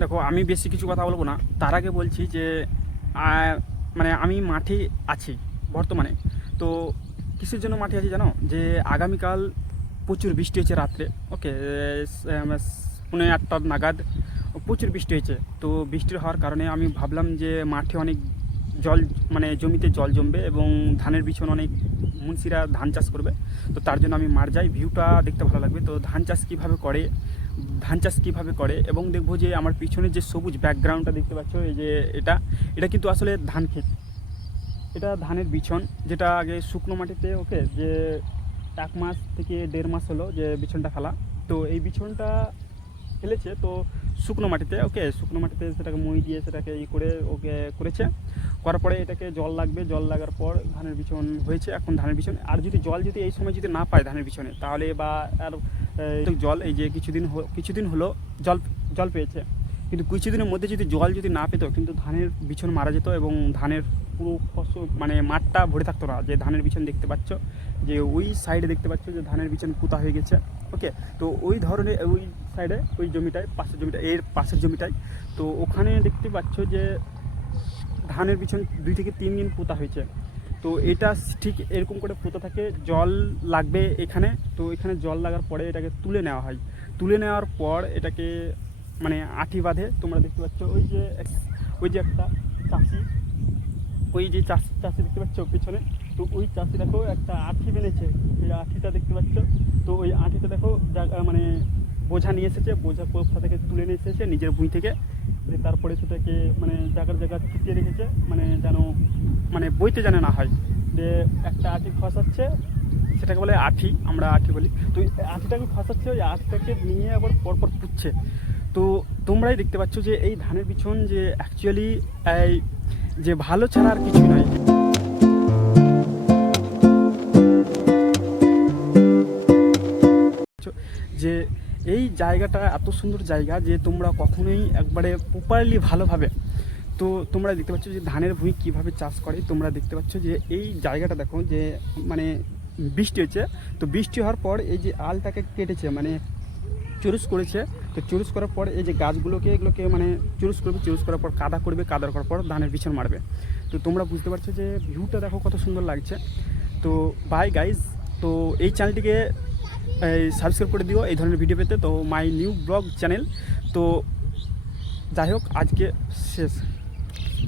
দেখো আমি বেশি কিছু কথা বলবো না, তার আগে বলছি যে মানে আমি মাঠে আছি বর্তমানে। তো কিসের জন্য মাঠে আছি জানো? যে আগামীকাল প্রচুর বৃষ্টি হয়েছে রাত্রে, ওকে, 8:30 নাগাদ প্রচুর বৃষ্টি হয়েছে। তো বৃষ্টির হওয়ার কারণে আমি ভাবলাম যে মাঠে অনেক জল, মানে জমিতে জল জমবে এবং ধানের বিছন অনেক মুন্সিরা ধান চাষ করবে। তো তার জন্য আমি মাঠ যাই, ভিউটা দেখতে ভালো লাগবে। তো ধান চাষ কীভাবে করে এবং দেখবো যে আমার পিছনে যে সবুজ ব্যাকগ্রাউন্ডটা দেখতে পাচ্ছ, এই যে এটা এটা কিন্তু আসলে ধান ক্ষেত। এটা ধানের বিছন, যেটা আগে শুকনো মাটিতে, ওকে, যে 1 মাস থেকে 1.5 মাস হলো যে বিছনটা ফেলা। তো এই বিছনটা ফেলেছে তো শুকনো মাটিতে, ওকে, শুকনো মাটিতে সেটাকে মই দিয়ে সেটাকে করে ওকে করেছে। করার পরে এটাকে জল লাগবে, জল লাগার পর ধানের বিছন হয়েছে। এখন ধানের বিছন আর যদি এই সময় যদি না পায় ধানের বিছনে, তাহলে বা আর জল, এই যে কিছুদিন হলো জল জল পেয়েছে, কিন্তু কিছুদিনের মধ্যে যদি না পেতো, কিন্তু ধানের বিছন মারা যেত এবং ধানের পুরো ফসল, মানে মাঠটা ভরে থাকতো না। যে ধানের বিছন দেখতে পাচ্ছ, যে ওই সাইডে দেখতে পাচ্ছ যে ধানের বিছন পোতা হয়ে গেছে, ওকে। তো ওই ধরনের ওই সাইডে, ওই জমিটায়, পাশের জমিটায়, তো ওখানে দেখতে পাচ্ছ যে ধানের বিছন 2 থেকে 3 দিন পোতা হয়েছে। তো এটা ঠিক এরকম করে পোতা থাকে, জল লাগবে এখানে। তো এখানে জল লাগার পরে এটাকে তুলে নেওয়া হয়। তুলে নেওয়ার পর এটাকে মানে আঠি বাঁধে। তোমরা দেখতে পাচ্ছ ওই যে একটা চাষি, ওই যে চাষি দেখতে পাচ্ছ পিছনে। তো ওই চাষি দেখো একটা আঠি বেঁধেছে, এই আঠিটা দেখতে পাচ্ছ। তো ওই আঠিটা দেখো মানে বোঝা নিয়ে এসেছে, বোঝা কোথা থেকে তুলে নিয়ে এসেছে নিজের ভুঁই থেকে। তারপরে সেটাকে মানে জায়গা ছিটিয়ে রেখেছে, মানে যেন মানে বইতে যেন না হয়। যে একটা আঠি খসাচ্ছে, সেটাকে বলে আঠি, আমরা আঠি বলি। তো ওই আঠিটাকে খসাচ্ছে, ওই আঠিটাকে নিয়ে আবার পরপর পুচ্ছে। তো তোমরাই দেখতে পাচ্ছ যে এই ধানের বিছন যে অ্যাকচুয়ালি এই যে ভালো ছাড়া আর কিছুই নয়। যে এই জায়গাটা এত সুন্দর জায়গা যে তোমরা কখনোই একবারে প্রপারলি ভালোভাবে, তো তোমরা দেখতে পাচ্ছ যে ধানের ভুঁই কীভাবে চাষ করে। তোমরা দেখতে পাচ্ছ যে এই জায়গাটা দেখো, যে মানে বৃষ্টি হচ্ছে। তো বৃষ্টি হওয়ার পর এই যে আলটাকে কেটেছে, মানে চুরুস করেছে। তো চুরুস করার পর এই যে এগুলোকে মানে চুরুস করবে, চুরুস করার পর কাদা করবে, কাদা করার পর ধানের বিছন মারবে। তো তোমরা বুঝতে পারছো যে ভিউটা দেখো কত সুন্দর লাগছে। তো বাই গাইজ, তো এই চ্যানেলটিকে সাবস্ক্রাইব করে দিও এই ধরনের ভিডিও পেতে। তো মাই নিউ ব্লগ চ্যানেল। তো যাই হোক, আজকে শেষ।